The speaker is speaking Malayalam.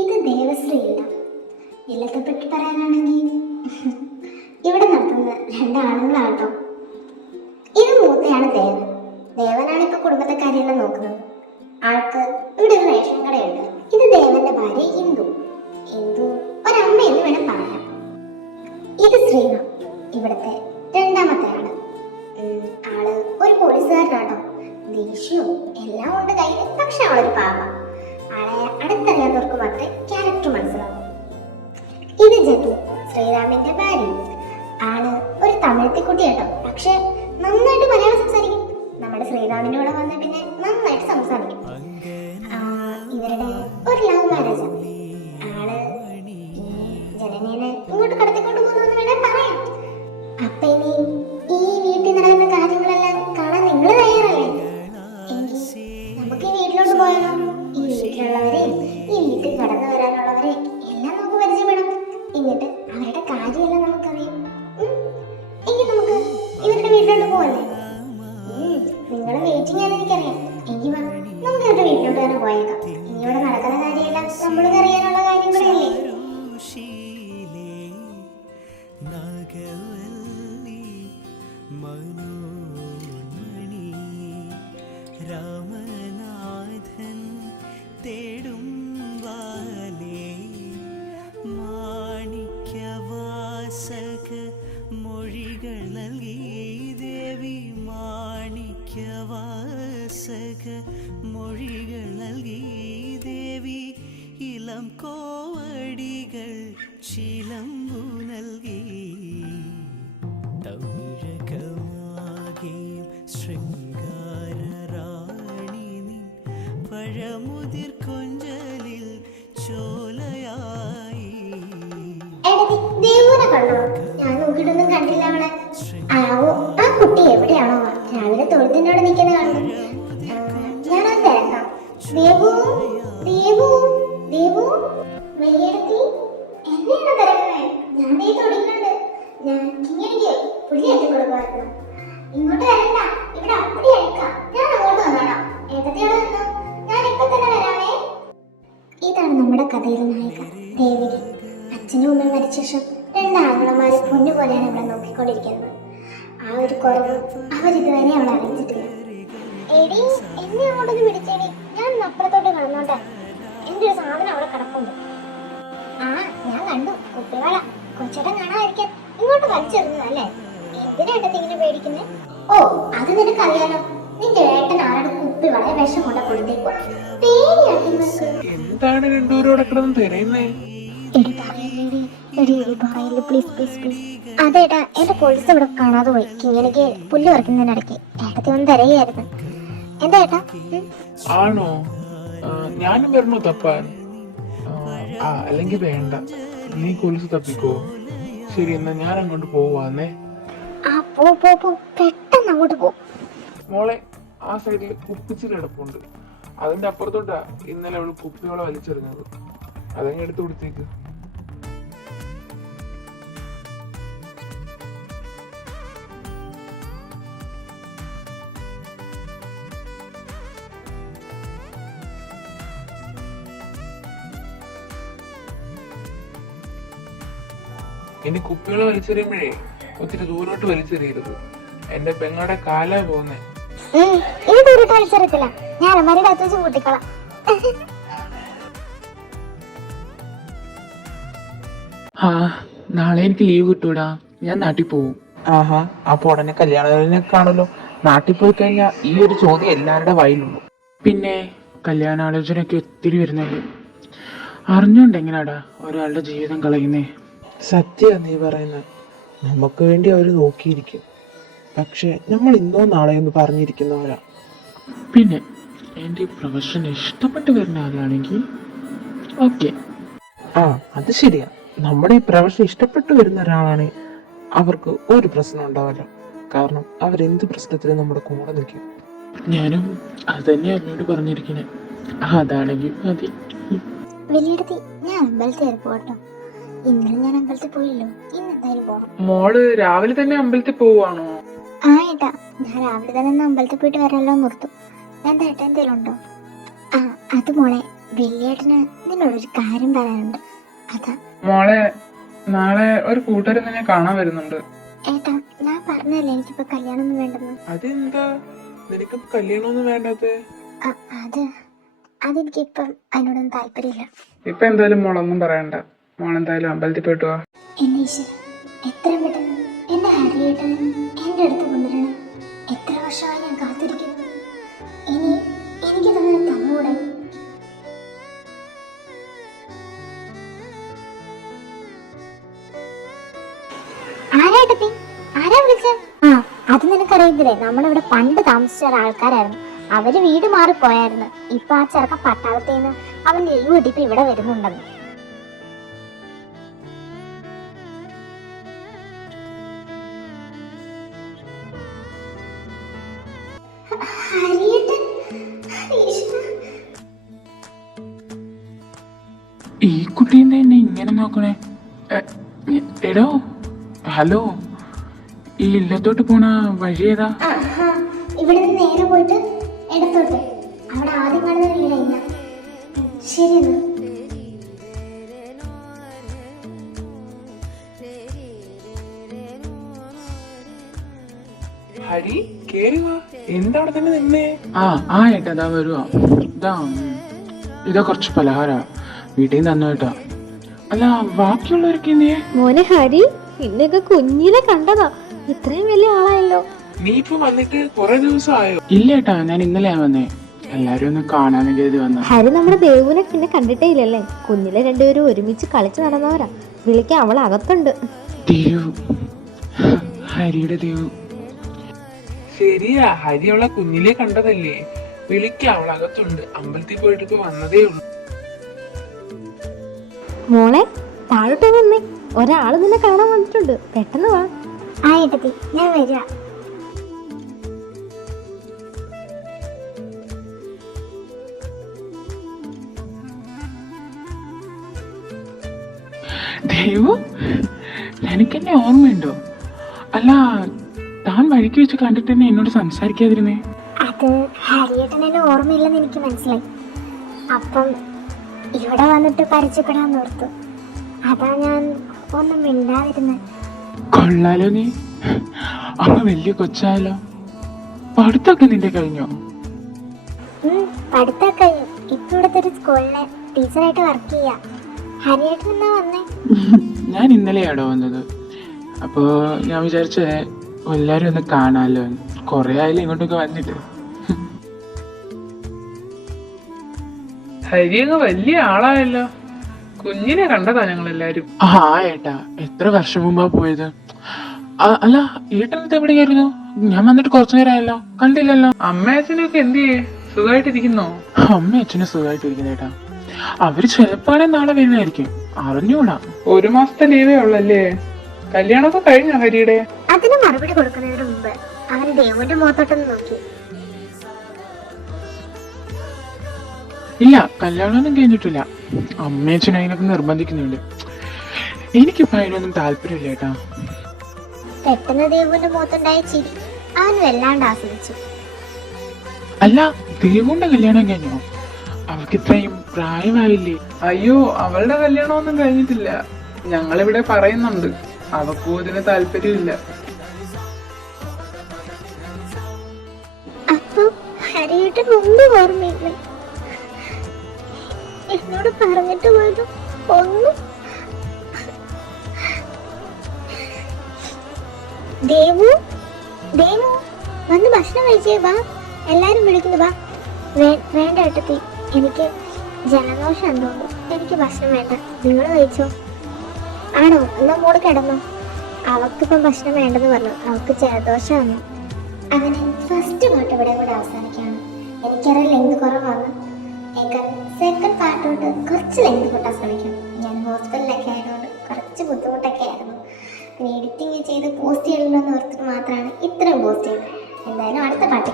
ഇത് ദേവശ്രീ ഇല്ല. ഇല്ലത്തെ പറ്റി പറയാനാണെങ്കിൽ ഇവിടെ നടത്തുന്ന രണ്ടാണുങ്ങളാട്ടോ. ഇത് മൂത്തയാണ് ദേവൻ. ദേവനാണ് ഇപ്പൊ കുടുംബത്തെ കാര്യമെല്ലാം നോക്കുന്നത്. ആൾക്ക് ഇവിടെ ഒരു റേഷൻ കടയുണ്ട്. ഇത് ദേവന്റെ ഭാര്യ ഇന്ദു. ഇന്ദു ഒരമ്മ എന്ന് വേണം പറയാം. ഇത് ശ്രീറാം, ഇവിടുത്തെ രണ്ടാമത്തെ ആള്. ആള് ഒരു പോലീസുകാരനാട്ടോ. ദേഷ്യവും എല്ലാം ഉണ്ട് കയ്യിൽ. പക്ഷെ ആളൊരു പാവ. ആളെ അടുത്തറിയാത്തവർക്ക് മാത്രമേ ക്യാരക്ടർ മനസ്സിലാവും. ഇത് ജതി, ശ്രീറാമിന്റെ ഭാര്യ. ആള് ഒരു തമിഴത്തിക്കുട്ടി കേട്ടോ. പക്ഷെ നന്നായിട്ട് മലയാളം സംസാരിക്കും. നമ്മുടെ ശ്രീറാമിന്റെ കൂടെ വന്ന പിന്നെ നന്നായിട്ട് സംസാരിക്കും. ഇവരുടെ ഒരു ലവ് മാരേജ്. ആള് ജനനീനെ ഇങ്ങോട്ട് കടത്തിക്കൊണ്ട് പോകുന്നു വേണേ പറയാം. അപ്പൊ ഇനി ഈ വീട്ടിൽ നടക്കുന്ന കാര്യങ്ങളെല്ലാം കാണാൻ നിങ്ങൾ തയ്യാറല്ലേ? എങ്കിൽ നമുക്ക് ഈ വീട്ടിലോട്ട് പോയാലോ? ഈ വീട്ടിലുള്ളവരെ, ഈ വീട്ടിൽ കടന്നു വരാനുള്ളവരെ എല്ലാം നമുക്ക് പരിചയപ്പെടാം. എന്നിട്ട് അവരുടെ കാര്യമെല്ലാം നമുക്കറിയാം. എങ്കിൽ നമുക്ക് ഇവരുടെ വീട്ടിലോട്ട് പോവല്ലേ? നിങ്ങൾ വെയിറ്റിംഗ് ആണെന്ന് എനിക്കറിയാം. എങ്കിൽ വാ, നമുക്ക് ഇവരുടെ വീട്ടിലോട്ട് തന്നെ പോയേക്കാം. ഇനി ഇവിടെ നടക്കുന്ന കാര്യമെല്ലാം നമ്മൾക്ക് അറിയാനുള്ള കാര്യം കൂടെ അല്ലേ? രാമനാഥൻ തേടും വാലേ മാണിക്യവാസക മൊഴികൾ നൽകി ദേവി. മാണിക്യവാസക മൊഴികൾ നൽകി ദേവി. ഇളം കോവടികൾ ചിലമ്പു നൽകി. തമിഴകമാകെ ശൃംഗാരറാണി നിൻ പഴമുതിർ കൊഞ്ചലിൽ ചോലയായി. ദേവനെ കണ്ടോ? ഞാൻ നോക്കിയിട്ടൊന്നും കണ്ടില്ല അവളെ. ആവോ, ആ കുട്ടി എവിടെയാണോ? രാവിലെ തൊഴുത്തിന്റെ അവിടെ നിൽക്കുന്ന കാണുന്നു. ഞാനത് തിരക്കാം. ദേവു, ദേവു, ദേവു, വലിയെടുത്തി എന്നെയാണോ തിരക്കണേ? ഞാൻ ദേ തൊടിക്കുന്നുണ്ട്. ഞാൻ ഇങ്ങനെ പുള്ളിയാക്കി കൊടുക്കുമായിരുന്നു. ഇങ്ങോട്ട് വരണ്ട, ഇവിടെ അപ്പടി അയക്കാം. ഞാൻ അങ്ങോട്ട് വന്നോളാം. ഏട്ടത്തിയോട് വന്നോ, ഞാൻ ഇപ്പൊ തന്നെ വരാമേ. ഇതാണ് നമ്മുടെ കഥയിലെ നായിക ദേവിക. അച്ഛനും അമ്മയും മരിച്ച ശേഷം രണ്ടാങ്ങളമാര് പൊന്നു പോലെയാണ് ഇവിടെ നോക്കിക്കൊണ്ടിരിക്കുന്നത്. ആ ഒരു കുറവ് അവരിതുവരെ അവൾ അറിയിച്ചിട്ടില്ല. എടി, എന്നെ അങ്ങോട്ടൊന്ന് പിടിച്ചേടി. ഞാൻ അപ്പുറത്തോട്ട് കിടന്നോട്ടെ. എന്റെ ഒരു സാധനം അവിടെ കിടപ്പുണ്ട്. ആ, ഞാൻ കണ്ടു. കുപ്പിവള കൊച്ചേട്ടൻ കാണാതിരിക്കാൻ ഇങ്ങോട്ട് വലിച്ചെറിഞ്ഞതല്ലേ? എന്തിനായിട്ടത്തി ഇങ്ങനെ പേടിക്കുന്നേ? ഓ, അത് നിനക്കറിയാലോ. നിന്റെ ഏട്ടൻ ആരുടെ കുപ്പിവള വിഷം കൊണ്ട് കൊടുത്തേക്കോ. പേടിയാക്കി നിനക്ക്. എന്താണ് രണ്ടുപേരോടെ കിടന്ന് തിരയുന്നേ? അതേട്ടാ, എന്റെ പോലീസ് ഇവിടെ കാണാതെ പോയി. എനിക്ക് പുല്ല് പറിക്കുന്നതിനിടയ്ക്ക് ഏട്ടത്തി ഒന്ന് തിരയായിരുന്നു. എന്താ ഏട്ടാ? ആണോ? ഞാനും വരണോ തപ്പാൻ? അല്ലെങ്കിൽ വേണ്ട, നീ കൊലുസ് തപ്പിക്കോ. ശരി, എന്നാ ഞാൻ അങ്ങോട്ട് പോവാന്നേ. ആ, പോ, പെട്ടെന്ന് അങ്ങോട്ട് പോ. മോളെ, ആ സൈഡിൽ കുപ്പിച്ചിൽ കിടപ്പുണ്ട്. അതിന്റെ അപ്പുറത്തോട്ടാ ഇന്നലെ അവള് കുപ്പിയോളെ വലിച്ചെറിഞ്ഞത്. അതങ്ങ് എടുത്ത് കൊടുത്തേക്ക്. ഇനി കുപ്പികളെ വലിച്ചെറിയുമ്പോഴേ ഒത്തിരി ദൂരോട്ട് വലിച്ചെറിയരുത്. എന്റെ പെങ്ങളുടെ കാലാ പോകുന്നേ. ഈ ദൂരോട്ട് വലിച്ചെറിയത്തില്ല. ഞാൻ അലമാരിയുടെ അകത്ത് വെച്ച് കൂട്ടിക്കളാം. നാളെ എനിക്ക് ലീവ് കിട്ടൂടാ. ഞാൻ നാട്ടിൽ പോവും. ആഹാ, അപ്പൊ ഉടനെ കല്യാണാലോചനയൊക്കെ നാട്ടിൽ പോയി കഴിഞ്ഞാൽ ഈ ഒരു ചോദ്യം എല്ലാവരുടെ വായിലുള്ളൂ. പിന്നെ കല്യാണാലോചനയൊക്കെ ഒത്തിരി വരുന്നല്ലേ. അറിഞ്ഞോണ്ട് എങ്ങനെയാടാ ഒരാളുടെ ജീവിതം കളയുന്നേ? സത്യം നീ പറയുന്നത്. നമുക്ക് വേണ്ടി അവർ നോക്കിയിരിക്കും. പക്ഷെ നമ്മൾ ഇന്നോ നാളെയോ എന്ന് പറഞ്ഞിരിക്കുന്നവരാ. പിന്നെ എൻ്റെ പ്രൊഫഷൻ ഇഷ്ടപ്പെട്ട് വരുന്ന ആളാണെങ്കിൽ ഓക്കെ. അത് ശരിയാ. നമ്മുടെ ഈ പ്രൊഫഷൻ ഇഷ്ടപ്പെട്ട് വരുന്ന ഒരാളാണ് അവർക്ക് ഒരു പ്രശ്നം ഉണ്ടാവില്ല. കാരണം അവരെന്ത് പ്രശ്നത്തിലും നമ്മുടെ കൂടെ നിൽക്കും. ഞാനും അത് തന്നെ അമ്മയോട് പറഞ്ഞിരിക്കണേ. അതാണെങ്കിൽ മതി. വലിയെടുത്തി, ഞാൻ അമ്പലത്തിൽ പോട്ടോ. ഇന്നലെ ഞാൻ അമ്പലത്തിൽ പോയില്ലോ. ഇന്ന് എന്തായാലും പോകണം. മോള് രാവിലെ തന്നെ അമ്പലത്തിൽ പോവാണോ? ആ ഏട്ടാ, ഞാൻ രാവിലെ തന്നെ അമ്പലത്തിൽ പോയിട്ട് വരാമല്ലോ നിർത്തും. എന്താ ഏട്ടാ, എന്തേലും ഉണ്ടോ? അത് മോളെ, വലിയേട്ടന് നിന്നോടൊരു കാര്യം പറയാനുണ്ട്. അതാ. മോളെ, നാളെ ഒരു കൂട്ടുകാരൻ നിന്നെ കാണാൻ വരുന്നുണ്ട്. ഏട്ടാ, ഞാൻ പറഞ്ഞല്ലേ എനിക്കിപ്പോ കല്യാണമൊന്നും വേണ്ടെന്ന്. അതെന്താ നിനക്ക് കല്യാണമൊന്നും വേണ്ടത്? അതെനിക്കിപ്പം അതിനോടൊന്നും താല്പര്യമില്ല. ഇപ്പൊ എന്തായാലും മോളൊന്നും പറയണ്ട. മോളെന്തായാലും അമ്പലത്തിൽ പോയിട്ട് വാ. എന്റെ ഈശ്വര, എത്രയും പെട്ടെന്ന് എന്റെ ഹരിയേട്ടനെ എന്റെ അടുത്ത് കൊണ്ടുവരണം. എത്ര വർഷമായി ഞാൻ കാത്തിരിക്കുന്നു. ഇനി എനിക്ക് തന്നെ തന്നൂടെ? ആരായിട്ടത്തി? ആരാ വിളിച്ച? ആ, അത് നിനക്കറിയത്തില്ലേ, നമ്മളിവിടെ പണ്ട് താമസിച്ച ആൾക്കാരായിരുന്നു. അവര് വീട് മാറിപ്പോയായിരുന്നു. ഇപ്പൊ ആ ചെറുക്കൻ പട്ടാളത്തേന്ന് അവൻ ലീവ് കിട്ടിയപ്പോ ഇവിടെ വരുന്നുണ്ടെന്ന്. ഈ കുട്ടീന്റെ എന്നെ ഇങ്ങനെ നോക്കണേ. എടോ, ഹലോ, ഈ ഇല്ലത്തോട്ട് പോണ വഴി ഏതാ? ഇവിടെ നിന്ന് നേരെ പോയിട്ട് ഇടത്തോട്ട്. അവിടെ ആദ്യം കാണുന്ന വീടല്ല. ശരി എന്നാ. ഹരി കേറി വാ. എന്താണ് തന്നെ നിന്നേ? ആ ഏട്ടാ, അതാ വരുവാ. ഇതാ കുറച്ച് പലഹാര വീട്ടിൽ നിന്ന് തന്നു കേട്ടാ. അല്ല, ബാക്കിയുള്ളവരൊക്കെ എന്തിയെ? മോനെ ഹരി, നിന്നൊക്കെ കുഞ്ഞിലെ കണ്ടതാ, ഇത്രയും വലിയ ആളായല്ലോ. നീ ഇപ്പൊ വന്നിട്ട് കുറെ ദിവസമായോ? ഇല്ല ഏട്ടാ, ഞാൻ ഇന്നലെയാ വന്നേ. എല്ലാരും ഒന്ന് കാണാൻ കരുതി വന്ന. ഹരി നമ്മുടെ ദേവുനെ പിന്നെ കണ്ടിട്ടേ ഇല്ലല്ലേ. കുഞ്ഞിലെ രണ്ടുപേരും ഒരുമിച്ച് കളിച്ചു നടന്നവരാ. വിളിക്കാൻ അവൾ അകത്തുണ്ട്. ദേവു, ഹരിയുടെ ദേവു. ശരിയാ, ഹരി അവളെ കുഞ്ഞിലെ കണ്ടതല്ലേ. വിളിക്ക, അവളകത്തുണ്ട്. അമ്പലത്തിൽ പോയിട്ട് ഇപ്പൊ വന്നതേ ഉള്ളൂ. മോളെ, താഴോട്ട് വന്നേ. ഒരാള് നിന്നെ കാണാൻ വന്നിട്ടുണ്ട്. പെട്ടെന്ന് വാ. ആ ഏട്ടത്തി, ഞാൻ വരാം. ദേവു, എനിക്കെന്നെ ഓർമ്മയുണ്ടോ? അല്ല, താൻ വഴിക്ക് വെച്ച് കണ്ടിട്ട് തന്നെ എന്നോട് സംസാരിക്കാതിരുന്നേ? അത് ഹരിയേട്ടനെ ഓർമ്മയില്ലെന്ന് എനിക്ക് മനസ്സിലായി. അപ്പം ഇവിടെ വന്നിട്ട് പരിചയപ്പെടാൻ ഓർത്തു. അതാ ഞാൻ ഒന്നും മിണ്ടാതിരുന്നത്. കൊള്ളാലോ നീ, അമ്മ വലിയ കൊച്ചായാലോ. പഠിത്തമൊക്കെ നിന്റെ കഴിഞ്ഞോ? പഠിത്തമൊക്കെ കഴിയും. ഇപ്പൊ ഇവിടുത്തെ ഒരു സ്കൂളിലെ ടീച്ചറായിട്ട് വർക്ക് ചെയ്യാ. ഹരിയേട്ടൻ എന്നാ വന്നേ? ഞാൻ ഇന്നലെയാണോ വന്നത്. അപ്പോ ഞാൻ വിചാരിച്ചേ എല്ലാരും ഒന്ന് കാണാലോ. കൊറേ ആയാലും ഇങ്ങോട്ടൊക്കെ വന്നിട്ട്. ഹരിയങ്ങ് വലിയ ആളായല്ലോ. കുഞ്ഞിനെ കണ്ടതാ ഞങ്ങൾ എല്ലാരും. ആ ഏട്ടാ, എത്ര വർഷം മുമ്പാ പോയത്. അല്ല, ഏട്ടനത്തെ എവിടെയായിരുന്നു? ഞാൻ വന്നിട്ട് കുറച്ചു നേരമായല്ലോ, കണ്ടില്ലല്ലോ. അമ്മയച്ഛനൊക്കെ എന്ത് ചെയ്യേ? സുഖമായിട്ടിരിക്കുന്നോ? അമ്മ അച്ഛനും സുഖമായിട്ടിരിക്കുന്നേട്ടാ. അവര് ചിലപ്പാണെ നാളെ വരുന്നതായിരിക്കും, അറിഞ്ഞൂടാ. ഒരു മാസത്തെ ലീവേ ഉള്ളല്ലേ? കല്യാണമൊക്കെ കഴിഞ്ഞോ ഹരിയുടെ? അതിന് മറുപടി കൊടുക്കുന്നതിന് മുമ്പ് അവൻ ദേവുന്റെ മുഖത്തോട്ടൊന്ന് നോക്കി. ഇല്ല, കല്യാണമൊന്നും കഴിഞ്ഞിട്ടില്ല. അമ്മയച്ഛനും അതിനൊക്കെ നിർബന്ധിക്കുന്നുണ്ട്. എനിക്കിപ്പോ അതിനൊന്നും താല്പര്യമില്ല ഏട്ടാ. പെട്ടെന്ന് ദേവുന്റെ മുഖത്തുണ്ടായ ചിരി അവൻ വല്ലാണ്ട് ആസ്വദിച്ചു. അല്ല, ദേവുന്റെ കല്യാണം കഴിഞ്ഞോ? അവർക്ക് ഇത്രയും പ്രായമായില്ലേ? അയ്യോ, അവളുടെ കല്യാണമൊന്നും കഴിഞ്ഞിട്ടില്ല. ഞങ്ങളിവിടെ പറയുന്നുണ്ട്. അവക്കും ഇതിന് താല്പര്യമില്ല. അപ്പൊ ഹരിയേട്ടൻ ഒന്നും ഓർമ്മയില്ല. എന്നോട് പറഞ്ഞിട്ട് പോലും ഒന്നും. ദേവു, ദേവു, വന്ന് ഭക്ഷണം കഴിച്ചേ. വാ, എല്ലാരും വിളിക്കുന്നു. വാ. വേണ്ട ഏട്ടത്തി, എനിക്ക് ജലദോഷം തോന്നുന്നു. എനിക്ക് ഭക്ഷണം വേണ്ട, നിങ്ങൾ കഴിച്ചോ. ആണോ? എന്നാ മോള് കിടന്നോ. അവക്കിപ്പം ഭക്ഷണം വേണ്ടെന്ന് പറഞ്ഞു. അവക്ക് ജലദോഷമാണ്. അങ്ങനെ ഫസ്റ്റ് പാട്ട് ഇവിടെ കൂടെ അവസാനിക്കുകയാണ്. എനിക്കറിയാം ലെങ്ത് കുറവാണ്. സെക്കൻഡ് പാർട്ടോട്ട് കുറച്ച് ലെങ്ത് കൂട്ടാൻ ശ്രമിക്കാം. ഞാൻ ഹോസ്പിറ്റലിലൊക്കെ ആയതുകൊണ്ട് കുറച്ച് ബുദ്ധിമുട്ടൊക്കെ ആയിരുന്നു. പിന്നെ എഡിറ്റിങ് ചെയ്ത് പോസ്റ്റ് ചെയ്യണമെന്ന് ഓർത്തിട്ട് മാത്രമാണ് ഇത്രയും പോസ്റ്റ് ചെയ്തത്. എന്തായാലും അടുത്ത പാട്ട്